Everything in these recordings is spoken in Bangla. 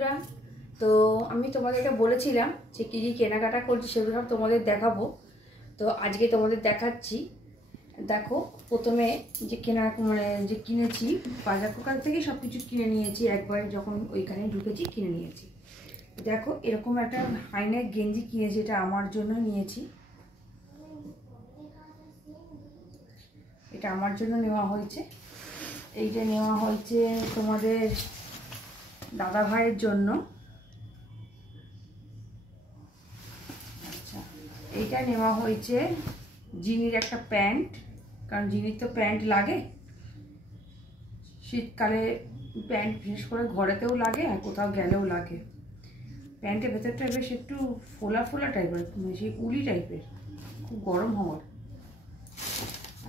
বন্ধুরা, তো আমি তোমাদেরকে বলেছিলাম যে কী কী কেনাকাটা করছি সেগুলো সব তোমাদের দেখাবো। তো আজকে তোমাদের দেখাচ্ছি। দেখো, প্রথমে যে যে কিনেছি, বাজার কোকার থেকে সব কিছু কিনে নিয়েছি একবারে, যখন ওইখানে ঢুকেছি কিনে নিয়েছি। দেখো, এরকম একটা হাইনেক গেঞ্জি কিনেছি, এটা আমার জন্য নিয়েছি। এটা আমার জন্য নেওয়া হয়েছে। এইটা নেওয়া হয়েছে তোমাদের দাদা ভাইয়ের জন্য। আচ্ছা, এইটা নেওয়া হয়েছে জিনির একটা প্যান্ট, কারণ জিনির তো প্যান্ট লাগে শীতকালে। প্যান্ট বিশেষ করে ঘরেতেও লাগে আর কোথাও গেলেও লাগে। প্যান্টের ভেতরটা বেশ একটু ফোলা ফোলা টাইপের, সেই উলি টাইপের, খুব গরম হওয়ার।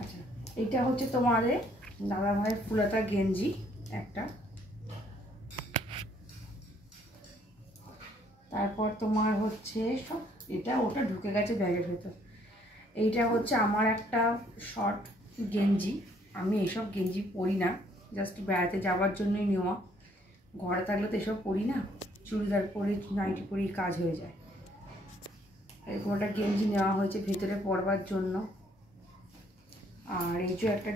আচ্ছা, এইটা হচ্ছে তোমাদের দাদা ভাইয়ের ফুলাতা গেঞ্জি একটা। তারপর তোমার হচ্ছে সব এটা ওটা ঢুকে গেছে ব্যাগের ভেতর। এইটা হচ্ছে আমার একটা শর্ট গেঞ্জি। আমি এইসব গেঞ্জি পরি না, জাস্ট বেড়াতে যাওয়ার জন্যই নেওয়া। ঘরে থাকলে তো এসব পরি না, চুড়িদার পরে নাইটি পরেই কাজ হয়ে যায়। এরকম একটা গেঞ্জি নেওয়া হয়েছে ভেতরে পরবার জন্য। আর এই যে একটা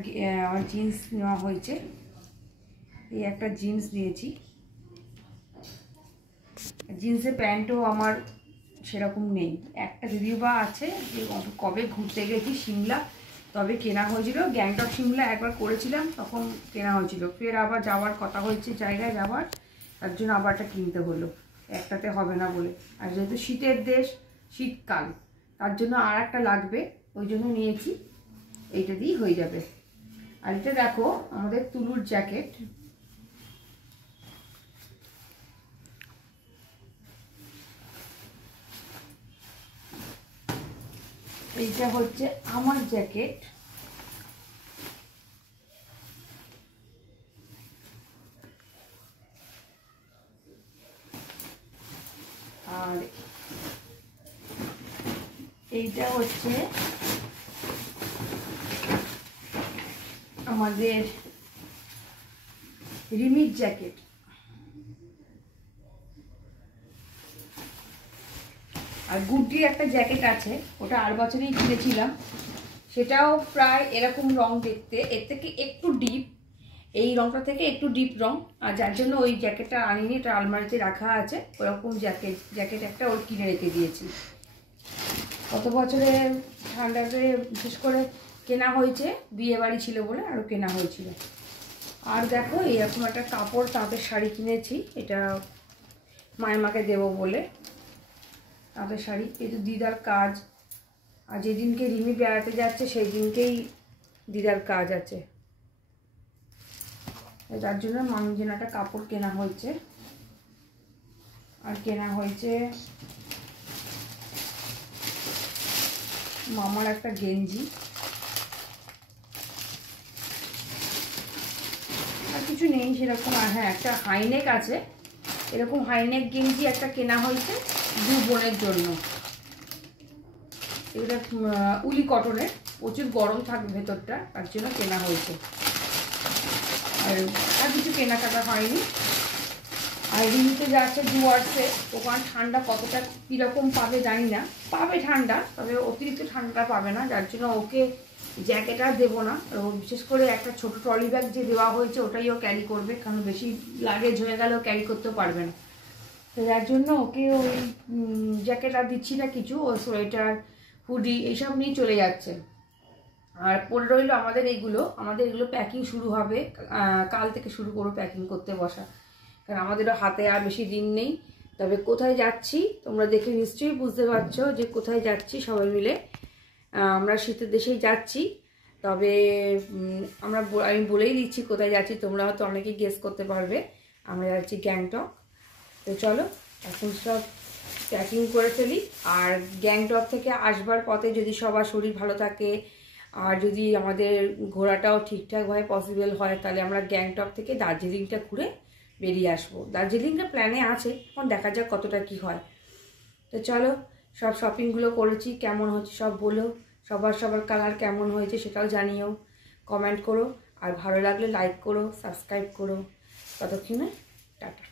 আমার জিন্স নেওয়া হয়েছে, এই একটা জিন্স নিয়েছি। জিন্সের প্যান্টও আমার সেরকম নেই, একটা যদিও বা আছে, যে কবে ঘুরতে গেছি সিমলা তবে কেনা হয়েছিল। গ্যাংটক সিমলা একবার করেছিলাম, তখন কেনা হয়েছিল। ফের আবার যাওয়ার কথা হয়েছে, জায়গায় যাওয়ার, তার জন্য আবার একটা কিনতে হলো, একটাতে হবে না বলে। আর যেহেতু শীতের দেশ, শীতকাল, তার জন্য আর একটা লাগবে, ওই জন্য নিয়েছি। এইটা দিয়েই হয়ে যাবে। আর এটা দেখো আমাদের তুলুর জ্যাকেট। এইটা হচ্ছে আমার জ্যাকেট। আর এইটা হচ্ছে আমাদের রিমির জ্যাকেট। আর গুড্ডির একটা জ্যাকেট আছে, ওটা আর বছরেই কিনেছিলাম। সেটাও প্রায় এরকম রং দেখতে, এর থেকে একটু ডিপ, এই রংটা থেকে একটু ডিপ রং। আর যার জন্য ওই জ্যাকেটটা আনিনি, এটা আলমারিতে রাখা আছে। ওরকম জ্যাকেট একটা ওর কিনে রেখে দিয়েছি। গত বছরে ঠান্ডাতে বিশেষ করে কেনা হয়েছে, বিয়ে বাড়ি ছিল বলে আরও কেনা হয়েছিল। আর দেখো, এইরকম একটা কাপড় তাঁতের শাড়ি কিনেছি, এটা মায়ের মাকে দেবো বলে। তাঁতের শাড়ি, এই তো দিদার কাজ। আর যেদিনকে রিমি বেড়াতে যাচ্ছে সেই দিনকেই দিদার কাজ আছে, তার জন্য মামির জন্য একটা কাপড় কেনা হয়েছে। আর কেনা হয়েছে মামার একটা গেঞ্জি। আর কিছু নেই সেরকম। আর হ্যাঁ, একটা হাইনেক আছে, এরকম হাইনেক গেঞ্জি একটা কেনা হয়েছে দু বোনের জন্য। এটা উলি কটনের, প্রচুর গরম থাকবে ভেতরটা, তার জন্য কেনা হয়েছে। আর কিছু কেনাকাটা হয়নি। আর রিমিতে যাচ্ছে ডুয়ার্সে, ওখানে ঠান্ডা কতটা কীরকম পাবে জানি না, পাবে ঠান্ডা, তবে অতিরিক্ত ঠান্ডাটা পাবে না, যার জন্য ওকে জ্যাকেট আর দেবো না। বিশেষ করে একটা ছোট ট্রলি ব্যাগ যে দেওয়া হয়েছে ওটাই ও ক্যারি করবে, কারণ বেশি লাগেজ হয়ে গেলেও ক্যারি করতেও পারবে না। তো যার জন্য ওকে ওই জ্যাকেট আর দিচ্ছি না কিছু, ও সোয়েটার হুডি এইসব নিয়ে চলে যাচ্ছে। আর পরে রইল আমাদের এগুলো প্যাকিং শুরু হবে, কাল থেকে শুরু করবো প্যাকিং করতে বসা, কারণ আমাদেরও হাতে আর বেশি দিন নেই। তবে কোথায় যাচ্ছি তোমরা দেখে নিশ্চয়ই বুঝতে পারছো যে কোথায় যাচ্ছি। সবাই মিলে আমরা শীতের দেশেই যাচ্ছি। তবে আমি বলেই দিচ্ছি কোথায় যাচ্ছি, তোমরা হয়তো অনেকেই গেস করতে পারবে। আমরা যাচ্ছি গ্যাংটক। তো চলো এখন সব প্যাকিং করে ফেলি। আর গ্যাংটক থেকে আসবার পথে যদি সবার শরীর ভালো থাকে, আর যদি আমাদের ঘোরাটাও ঠিকঠাকভাবে পসিবল হয়, তাহলে আমরা গ্যাংটক থেকে দার্জিলিংটা ঘুরে বেরিয়ে আসবো। দার্জিলিংটা প্ল্যানে আছে, এখন দেখা যাক কতটা কি হয়। তো চলো, সব শপিংগুলো করেছি, কেমন হচ্ছে সব বলো। সবার কালার কেমন হয়েছে সেটাও জানিও, কমেন্ট করো। আর ভালো লাগলে লাইক করো, সাবস্ক্রাইব করো। ততক্ষণে টাটা।